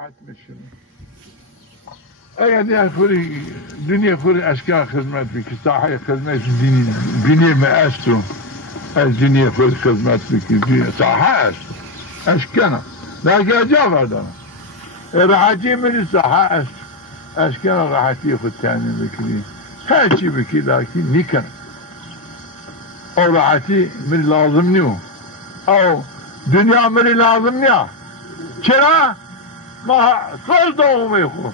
راحت میشونه اگر دنیا فوری اشکال خدمت بکی ساحه خدمت دینی بینی مأستو از دنیا فوری خدمت بکی ساحه است اشکانا لكن اجاب هذا راحتي من الساحه است اشکانا راحتي خود تاني بكري هرچی بکی لكن نكن او راحتي من لازم نيو او دنیا من لازم نيا چرا ما صلدهم يخو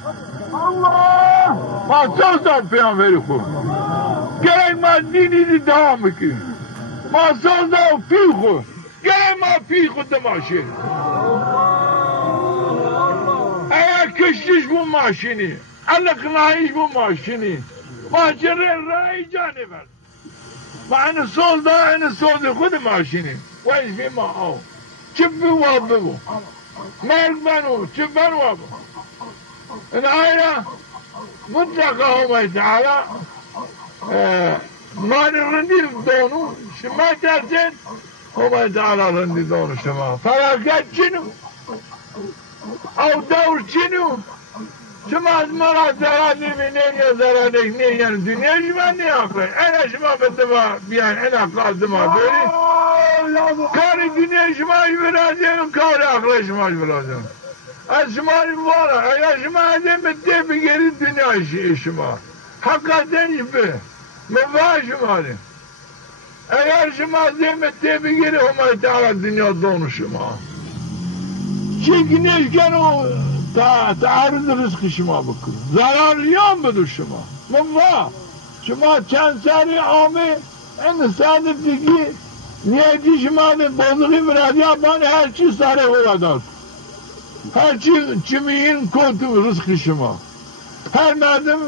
الله ما صلدهم پیامبری خو گرگ ما دینی دی دوام بکی ما صلدهم فی خو گرگ ما فی خود ماشین اگر کشتش بو ماشینی علقنایش بو ماشینی ما چره رای جانه برد ما این صلده خود ماشینی و اسمی ما او چه بو بگو مرگ بنو چه بنو ابو الآية مطلقة هم تعالى ما نرندي دونو شما ترسل هم تعالى رندي دونو شما فراغت شنو او دور شنو شما مرا زراني منين يا زراني منين يعني الدنيا شما نياقري انا شما بتبع بيان انا قادم ابيري كار الدنيا شما يبرازين كار اخر شما يبرازين اشمال مبارك اگر شما ازم بده بگیرید دنیا شما حقیقتاً به مبا شماله اگر شما ازم بده بگیرید همه تعالی دنیا دون شما چیکی نشکن و تعرض رزق شما بکن ضرر لیان بدو شما مبا شما چند سری آمه این ساده دیگی نیتی شما بازقی برادی آبانه هر چی ساره هوا داد her çimiyin koltuğu rızkı şuma. Her merdim,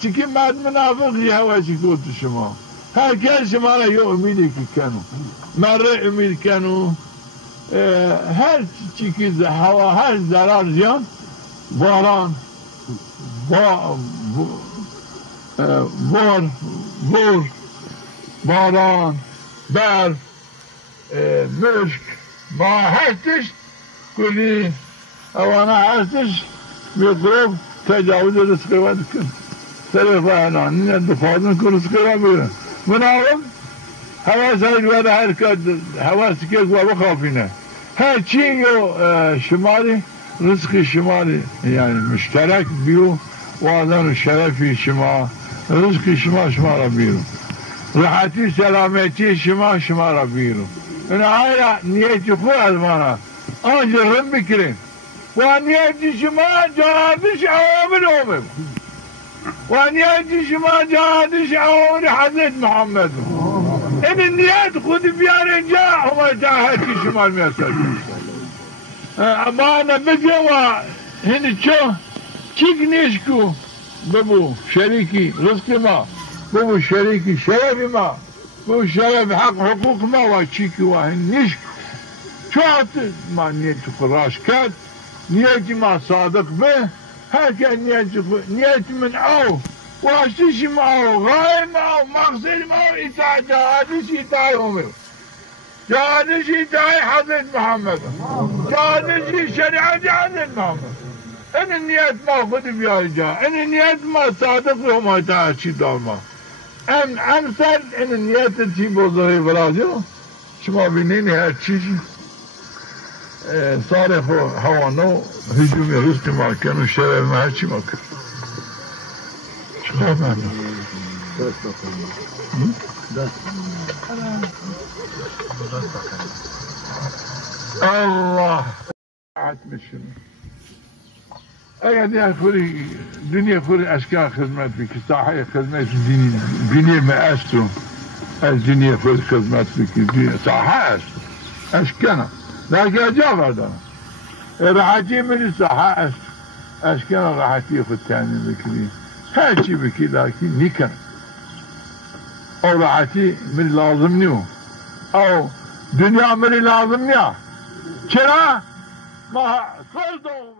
çiki merdimin afık hava çıkıyordu şuma. Herkes şumara yok ümidi ki kanu. Merre ümid kanu. Her çiki hava, her zarar ziyan, varan, varan, ber, müşk, herkes kuli, وانا عارفش بيقرب تجاوز رزقي ودكن سرق انا دفاعن كل رزقي وبيرن من عالم هواس هاي حركات هواس كيف وخافينا هاي شيء شمالي رزقي شمالي يعني مشترك بيو واذن الشرفي شمال رزقي شمال بيرو راحتي سلامتي شمال بيرو انا عايله نيتي خو المانا اجرهم بكرين وأن يأتي شما جهادش عوامل أمم وأن يأتي شما جهادش عوامل حضرت محمد إن النيات خذ بيان جاء هو جاهدش شما الميسر أما أنا بجوا هنا شيك نشكو بابو شريكي رزق ما بابو شريكي شرف ما بابو شرف حقوق ما وشيكي وهن نشكو شو عطي ما نيتو خراش كات نيتي ما صادق به هكا نيتي من عو واشتشي معه غاية معه مقصد معه إتاع جهادش إتاع أمر جهادش إتاع حضرت محمد جهادش شريعة حضرت محمد إن النيت ما خد بيارجع إن النيت ما صادق وما إتاع شي دارما أمثل إن النيت تي بوضعي برازيو شما بينيني هاتشيشي صارف هوانو هجوم رزق ما كانوا شباب ما هرشي ما كان شباب ما الله عتمشن اگر دنیا فوری اشکال خدمت بکی ساحه خدمت دینی بینی مأستو از دنیا فوری خدمت بکی ساحه است اشکانا لكن اجاب هذا راحتي من الساحه است اشكال راحتي خود تاني بكري هرچی بكي لكن نكن او راحتي من لازم نيو او دنيا من لازم نيا چرا ما صلدهم